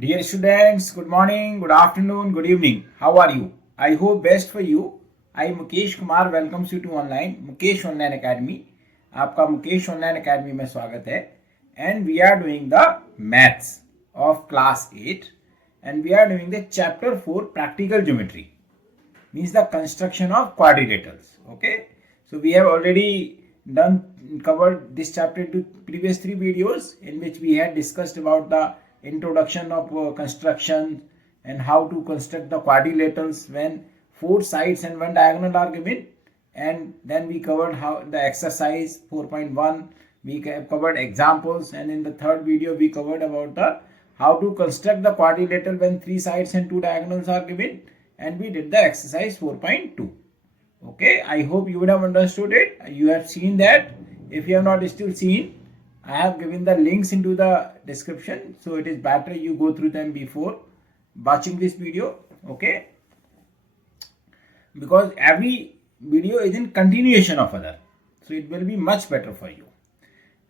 Dear students, good morning, good afternoon, good evening. How are you? I hope best for you. I Mukesh Kumar welcomes you to online Mukesh Online Academy. आपका Mukesh online academy में स्वागत है. And we are doing the maths of class 8 and we are doing the chapter 4 practical geometry, means the construction of quadrilaterals. Okay, so we have already covered this chapter to previous 3 videos in which we had discussed about the introduction of construction and how to construct the quadrilaterals when 4 sides and 1 diagonal are given. And then we covered how the exercise 4.1, we covered examples, and in the third video we covered about the how to construct the quadrilateral when 3 sides and 2 diagonals are given, and we did the exercise 4.2. Okay, I hope you would have understood it. You have seen that. If you have not still seen, I have given the links into the description, so it is better you go through them before watching this video. Okay, because every video is in continuation of other, so it will be much better for you.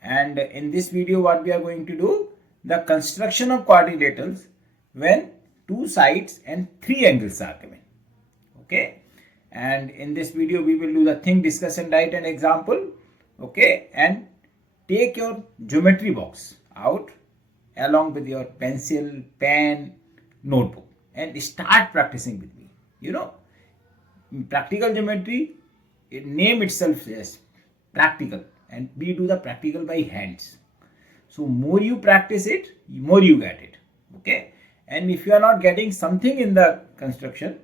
And in this video what we are going to do, the construction of quadrilaterals when 2 sides and 3 angles are given. Okay, and in this video we will do the think, discuss and write an example. Okay, and take your geometry box out along with your pencil, pen, notebook and start practicing with me. You know, practical geometry, name itself says practical, and we do the practical by hands. So more you practice it, more you get it. Okay, and if you are not getting something in the construction,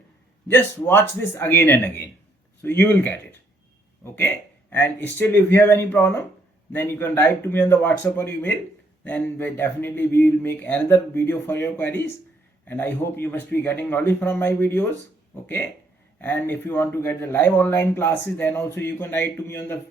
just watch this again and again, so you will get it. Okay, and still if you have any problem, then you can write to me on the WhatsApp or email. Then definitely we will make another video for your queries. And I hope you must be getting knowledge from my videos. Okay, and if you want to get the live online classes, then also you can write to me on the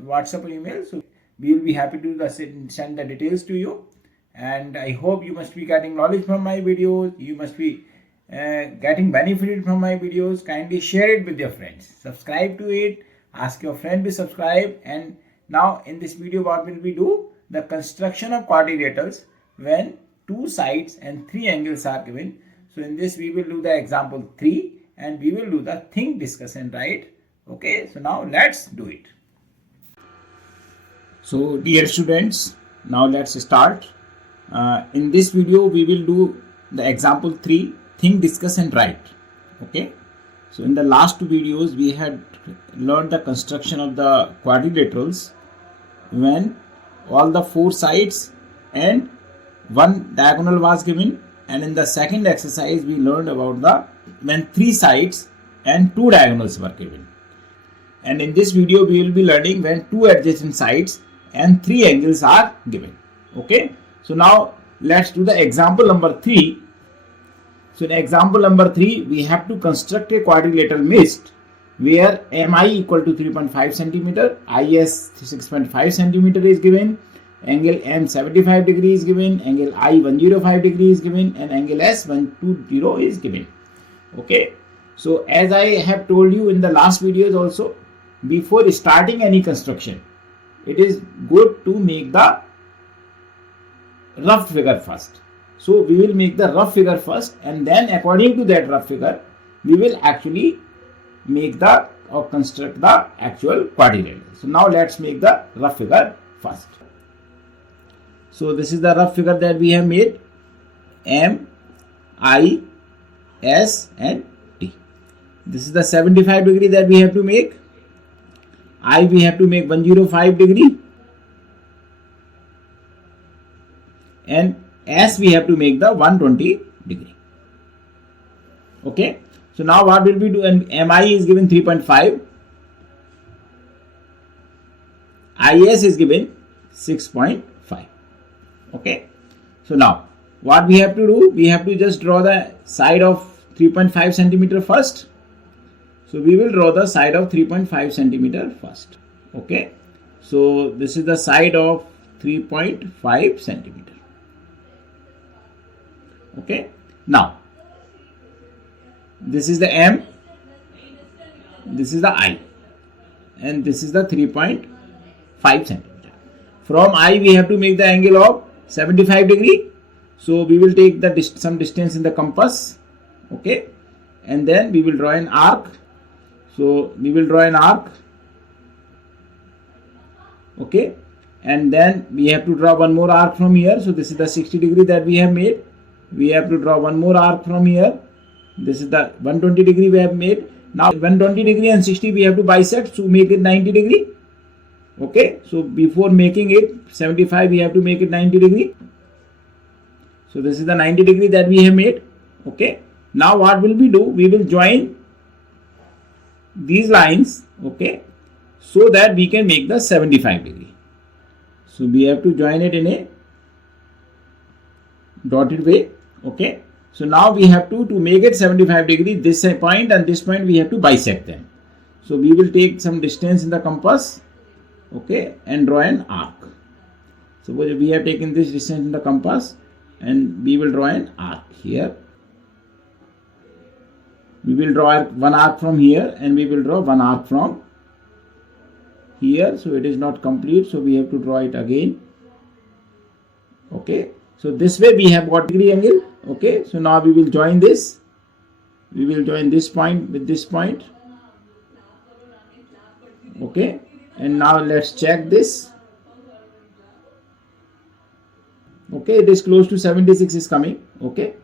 WhatsApp or email. So we will be happy to send the details to you. And I hope you must be getting knowledge from my videos. You must be getting benefited from my videos. Kindly share it with your friends. Subscribe to it. Ask your friend to subscribe. And now in this video what will we do? The construction of quadrilaterals when 2 sides and 3 angles are given. So in this we will do the example 3 and we will do the think, discuss and write. Okay, so now let's do it. So dear students, now let's start. In this video we will do the example 3, think, discuss and write. Okay, so in the last 2 videos we had learned the construction of the quadrilaterals when all the 4 sides and 1 diagonal was given, and in the second exercise we learned about the when 3 sides and 2 diagonals were given. And in this video we will be learning when 2 adjacent sides and 3 angles are given. Okay, so now let's do the example number 3. So in example number 3 we have to construct a quadrilateral mist where MI equal to 3.5 centimeter, IS 6.5 centimeter is given, angle M 75 degree is given, angle I 105 degree is given, and angle S 120 is given. Okay, so as I have told you in the last videos also, before starting any construction, it is good to make the rough figure first. So we will make the rough figure first, and then according to that rough figure we will actually make the or construct the actual quadrilateral. So now let's make the rough figure first. So this is the rough figure that we have made. M, I, S and T. This is the 75 degree that we have to make. I we have to make 105 degree. And S we have to make the 120 degree. Okay. So now what will we do? And MI is given 3.5. IS is given 6.5. Okay. So now what we have to do? We have to just draw the side of 3.5 centimeter first. So we will draw the side of 3.5 centimeter first. Okay. So this is the side of 3.5 centimeter. Okay. Now this is the M, this is the I, and this is the 3.5 centimeter. From I we have to make the angle of 75 degree. So we will take the some distance in the compass, okay, and then we will draw an arc. So we will draw an arc, okay, and then we have to draw one more arc from here. So this is the 60 degree that we have made. We have to draw one more arc from here. This is the 120 degree we have made. Now 120 degree and 60 we have to bisect to make it 90 degree. Okay, so before making it 75 we have to make it 90 degree. So this is the 90 degree that we have made. Okay, now what will we do? We will join these lines, okay, so that we can make the 75 degree. So we have to join it in a dotted way, okay. So now we have to make it 75 degree, this point and this point we have to bisect them. So we will take some distance in the compass, okay, and draw an arc. So we have taken this distance in the compass and we will draw an arc here. We will draw one arc from here and we will draw one arc from here. So it is not complete, so we have to draw it again, okay. So this way we have got degree angle, okay. So now we will join this. We will join this point with this point, okay. And now let's check this. Okay, it is close to 76 is coming, okay.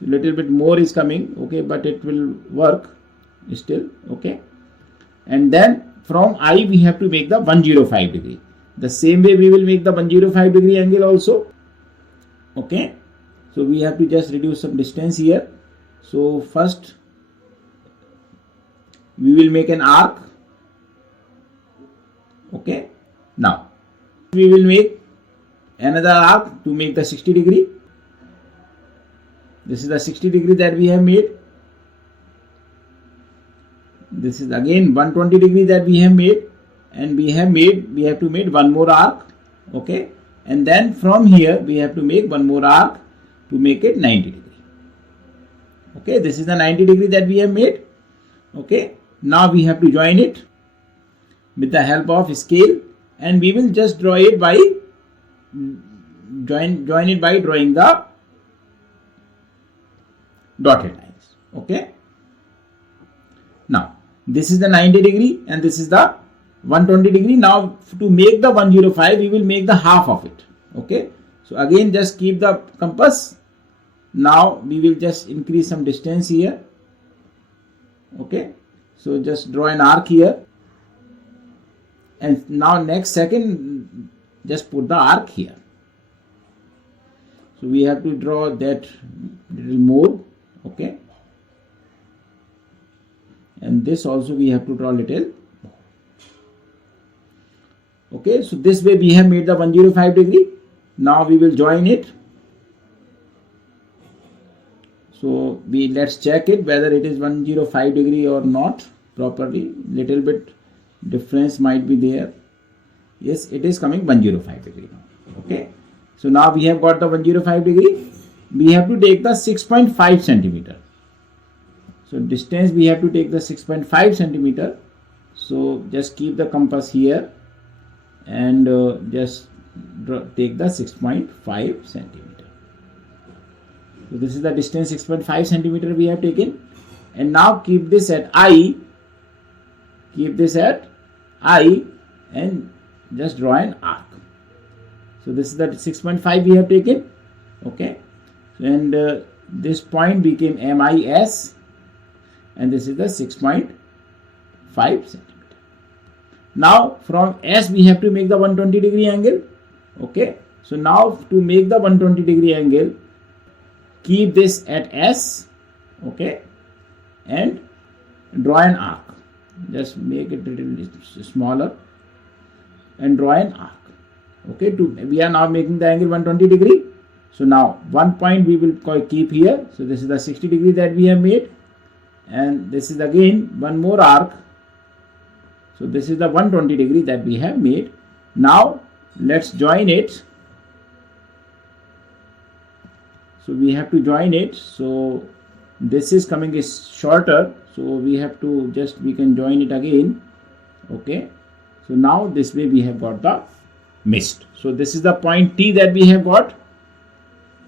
So little bit more is coming, okay, but it will work still, okay. And then from I we have to make the 105 degree. The same way we will make the 105 degree angle also, okay. So we have to just reduce some distance here. So first we will make an arc, okay. Now we will make another arc to make the 60 degree. This is the 60 degree that we have made. This is again 120 degree that we have made, and we have to make one more arc, okay. And then from here we have to make one more arc to make it 90 degree, okay. This is the 90 degree that we have made, okay. Now we have to join it with the help of scale, and we will just draw it by join it by drawing the dotted lines, okay. Now this is the 90 degree and this is the 120 degree. Now to make the 105 we will make the half of it, okay. So again just keep the compass. Now we will just increase some distance here, okay. So just draw an arc here, and now next second just put the arc here. So we have to draw that little more, okay. And this also we have to draw little, okay. So this way we have made the 105 degree. Now we will join it. So let's check it whether it is 105 degree or not properly. Little bit difference might be there. Yes, it is coming 105 degree, okay. So now we have got the 105 degree. We have to take the 6.5 centimeter. So distance we have to take the 6.5 centimeter. So just keep the compass here and just take the 6.5 centimeter. So this is the distance 6.5 centimeter we have taken, and now keep this at I. Keep this at I and just draw an arc. So this is the 6.5 we have taken, okay. And this point became MIS, and this is the 6.5 centimeter. Now from S we have to make the 120 degree angle, okay. So now to make the 120 degree angle, keep this at S, okay, and draw an arc. Just make it a little smaller and draw an arc, okay. We are now making the angle 120 degree. So now one point we will keep here. So this is the 60 degree that we have made, and this is again one more arc. So this is the 120 degree that we have made. Now let's join it. So we have to join it. So this is coming is shorter, so we have to we can join it again, okay. So now this way we have got the mist. So this is the point T that we have got,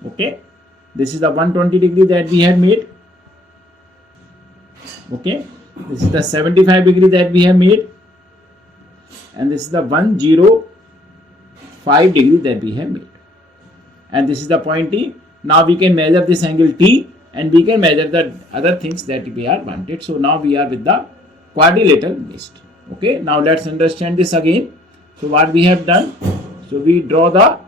Okay, this is the 120 degree that we had made. Okay, this is the 75 degree that we have made, and this is the 105 degree that we have made, and this is the point T. Now we can measure this angle T, and we can measure the other things that we are wanted. So now we are with the quadrilateral mist. Okay, now let's understand this again. So what we have done, so we draw the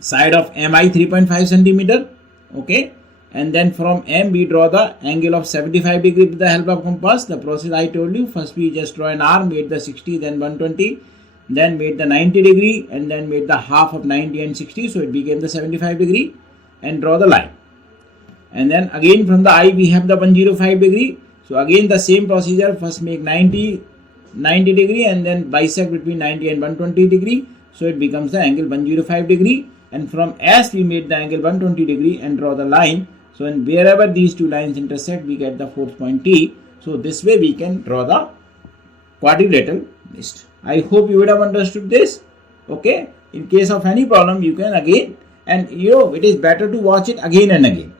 side of MI 3.5 centimeter. Okay, and then from M we draw the angle of 75 degree with the help of compass. The process I told you, first we just draw an arm, made the 60, then 120, then made the 90 degree, and then made the half of 90 and 60, so it became the 75 degree, and draw the line. And then again from the I we have the 105 degree. So again the same procedure, first make 90 degree and then bisect between 90 and 120 degree. So it becomes the angle 105 degree. And from S we made the angle 120 degree and draw the line. So and wherever these two lines intersect, we get the fourth point T. So this way we can draw the quadrilateral mist. I hope you would have understood this. Okay. In case of any problem, you can again, and it is better to watch it again and again.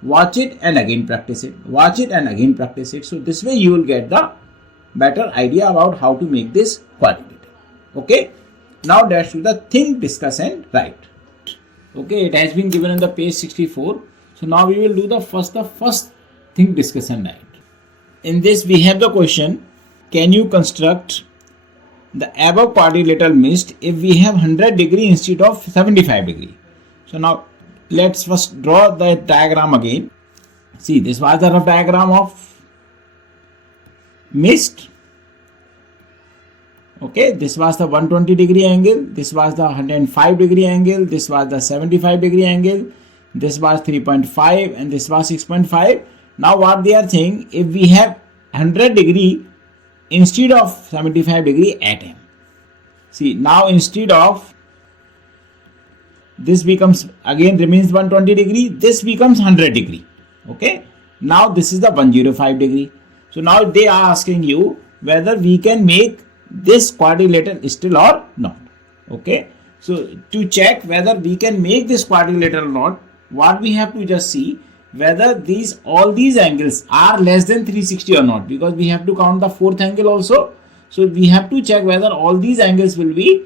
Watch it and again practice it. Watch it and again practice it. So this way you will get the better idea about how to make this quadrilateral. Okay. Now dash to the think, discuss and write. Okay, it has been given in the page 64. So now we will do the first think, discuss and write. In this we have the question, can you construct the above quadrilateral mist if we have 100 degree instead of 75 degree? So now let's first draw the diagram again. See, this was the rough diagram of mist. Okay, this was the 120 degree angle, this was the 105 degree angle, this was the 75 degree angle, this was 3.5 and this was 6.5. Now what they are saying, if we have 100 degree instead of 75 degree at M. See, now instead of this becomes, again remains 120 degree, this becomes 100 degree. Okay, now this is the 105 degree. So now they are asking you whether we can make this quadrilateral still or not. Okay, so to check whether we can make this quadrilateral or not, what we have to just see whether all these angles are less than 360 or not, because we have to count the fourth angle also. So we have to check whether all these angles will be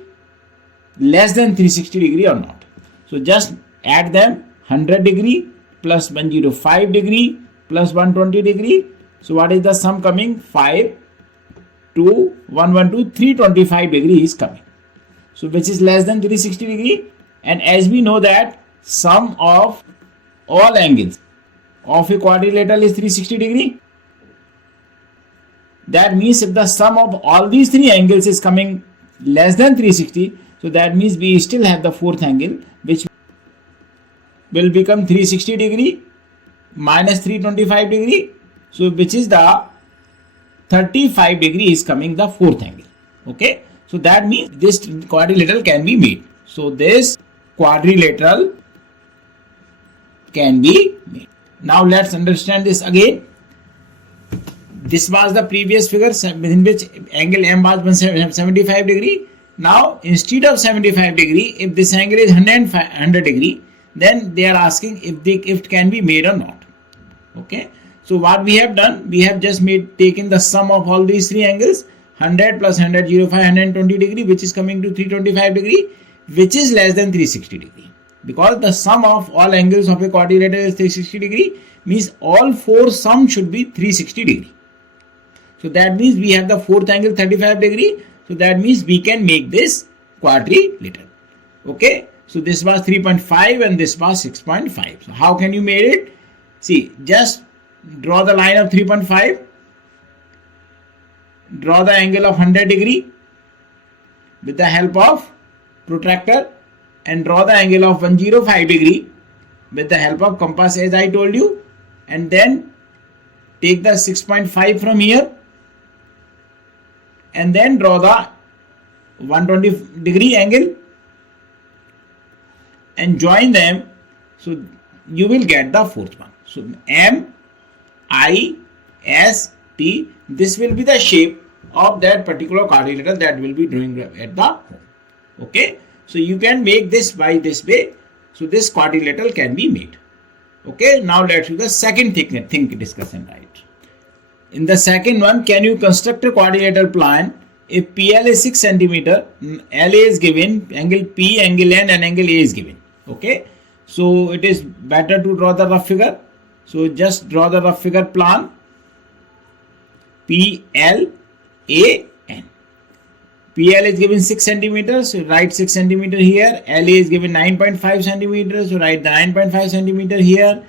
less than 360 degree or not. So just add them, 100 degree plus 105 degree plus 120 degree. So what is the sum coming? 5 to 112, 325 degree is coming. So which is less than 360 degree. And as we know that sum of all angles of a quadrilateral is 360 degree. That means if the sum of all these three angles is coming less than 360, so that means we still have the fourth angle, which will become 360 degree minus 325 degree. So which is the 35 degree is coming the fourth angle. Okay, so that means this quadrilateral can be made. So this quadrilateral can be made. Now let's understand this again. This was the previous figure in which angle M was 175 degree. Now instead of 75 degree, if this angle is 100 degree, then they are asking if it can be made or not. Okay, so what we have done, we have just taken the sum of all these three angles, 100 plus 100, 05, 120 degree, which is coming to 325 degree, which is less than 360 degree. Because the sum of all angles of a quadrilateral is 360 degree, means all four sum should be 360 degree. So that means we have the fourth angle 35 degree. So that means we can make this quadrilateral. Okay, so this was 3.5 and this was 6.5. So how can you make it? See, just draw the line of 3.5, draw the angle of 100 degree with the help of protractor, and draw the angle of 105 degree with the help of compass as I told you, and then take the 6.5 from here and then draw the 120 degree angle and join them. So you will get the fourth one. So M, I, S, T, this will be the shape of that particular quadrilateral that will be drawing at the home. Okay, so you can make this by this way. So this quadrilateral can be made. Okay, now let's do the second thing discussion, right? In the second one, can you construct a quadrilateral plan if PL is 6 centimeter, LA is given, angle P, angle N and angle A is given. Okay, so it is better to draw the rough figure. So just draw the rough figure plan. PL, A, N. PL is given 6 centimeters, so write 6 centimeter here. LA is given 9.5 centimeters, so write the 9.5 centimeter here.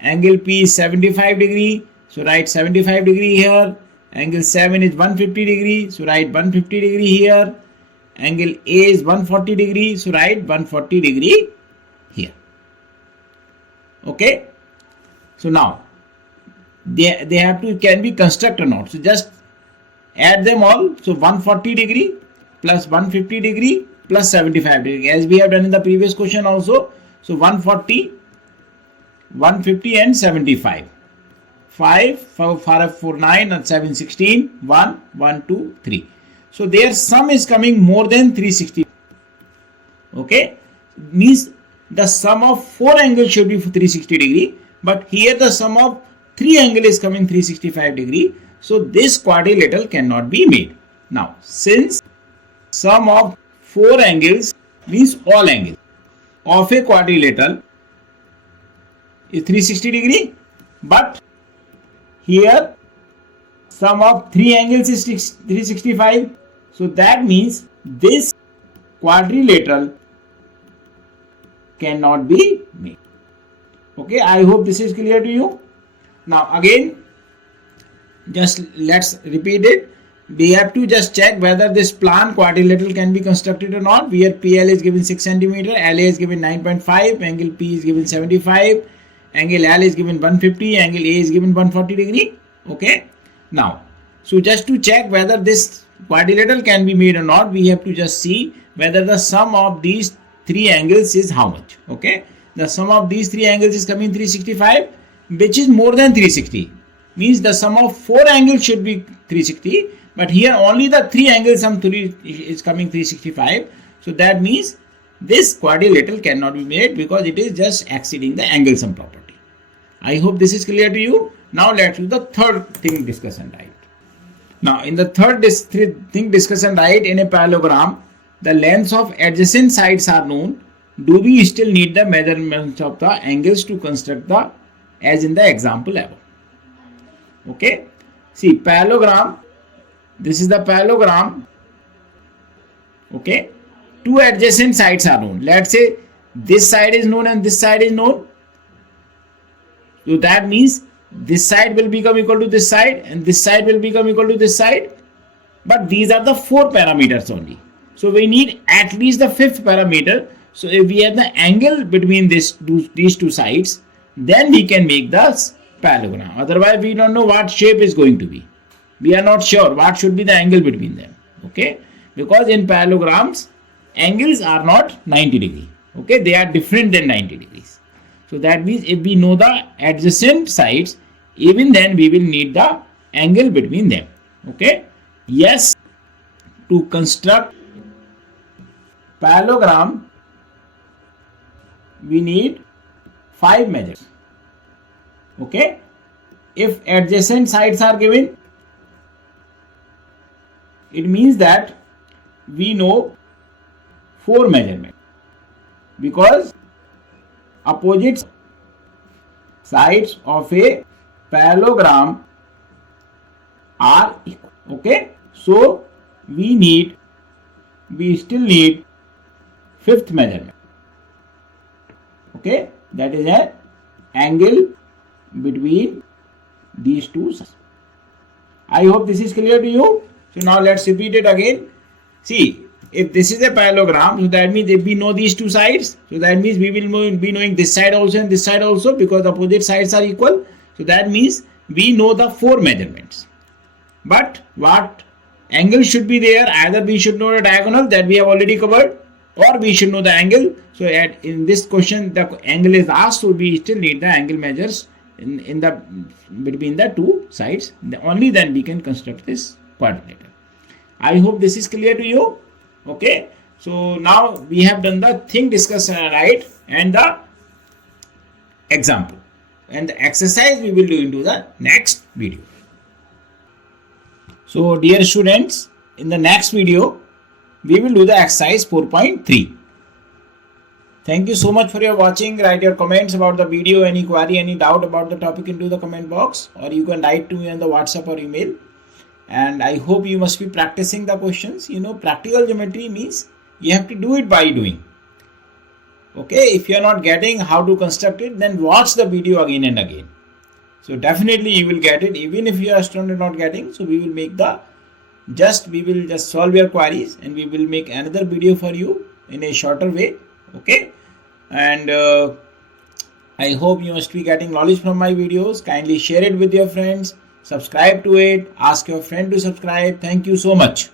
Angle P is 75 degree, so write 75 degree here. Angle 7 is 150 degree, so write 150 degree here. Angle A is 140 degree, so write 140 degree here. Okay. So now they have to can be construct or not. So just add them all. So 140 degree plus 150 degree plus 75 degree, as we have done in the previous question also. So 140, 150 and 75. 5, 4, 9 and 7, 16, 1, 1, 2, 3. So their sum is coming more than 360. Okay, means the sum of 4 angles should be 360 degree, but here the sum of 3 angle is coming 365 degree. So this quadrilateral cannot be made. Now since sum of 4 angles means all angles of a quadrilateral is 360 degree, but here sum of 3 angles is 365. So that means this quadrilateral cannot be made. Okay, I hope this is clear to you. Now again, just let's repeat it. We have to just check whether this plan quadrilateral can be constructed or not. Where PL is given 6 centimeter, LA is given 9.5, angle P is given 75, angle L is given 150, angle A is given 140 degree. Okay. Now, so just to check whether this quadrilateral can be made or not, we have to just see whether the sum of these 3 angles is how much. Okay. The sum of these 3 angles is coming 365, which is more than 360. Means the sum of 4 angles should be 360, but here only the 3 angles sum 3 is coming 365. So that means this quadrilateral cannot be made because it is just exceeding the angle sum property. I hope this is clear to you. Now let's do the third thing discussion, right? Now in the third thing discussion, right, in a parallelogram, the lengths of adjacent sides are known. Do we still need the measurements of the angles to construct the as in the example above? Okay, see parallelogram, this is the parallelogram. Okay, 2 adjacent sides are known. Let's say this side is known and this side is known. So that means this side will become equal to this side and this side will become equal to this side. But these are the 4 parameters only. So we need at least the 5th parameter. So if we have the angle between these two sides, then we can make the parallelogram. Otherwise we don't know what shape is going to be. We are not sure what should be the angle between them. Okay, because in parallelograms angles are not 90 degree. Okay, they are different than 90 degrees. So that means if we know the adjacent sides, even then we will need the angle between them. Okay, yes, to construct parallelogram we need 5 measures. Okay, if adjacent sides are given, it means that we know 4 measurements because opposite sides of a parallelogram are equal. Okay, so we still need 5th measurement. Okay, that is an angle between these two sides. I hope this is clear to you. So now let's repeat it again. See, if this is a parallelogram, so that means if we know these 2 sides, so that means we will be knowing this side also and this side also because opposite sides are equal. So that means we know the 4 measurements. But what angle should be there? Either we should know the diagonal that we have already covered, or we should know the angle. So in this question the angle is asked, so we still need the angle measures in the between the 2 sides. Only then we can construct this quadrilateral. I hope this is clear to you. Okay, So now we have done the thing, discuss and write and the example, and the exercise we will do into the next video. So dear students, in the next video we will do the exercise 4.3. Thank you so much for your watching. Write your comments about the video, any query, any doubt about the topic into the comment box, or you can write to me on the WhatsApp or email. And I hope you must be practicing the questions. Practical geometry means you have to do it by doing. Okay, if you are not getting how to construct it, then watch the video again and again. So definitely you will get it, even if you are still not getting. So we will make we will just solve your queries, and we will make another video for you in a shorter way. Okay, and I hope you must be getting knowledge from my videos. Kindly share it with your friends, subscribe to it, ask your friend to subscribe. Thank you so much.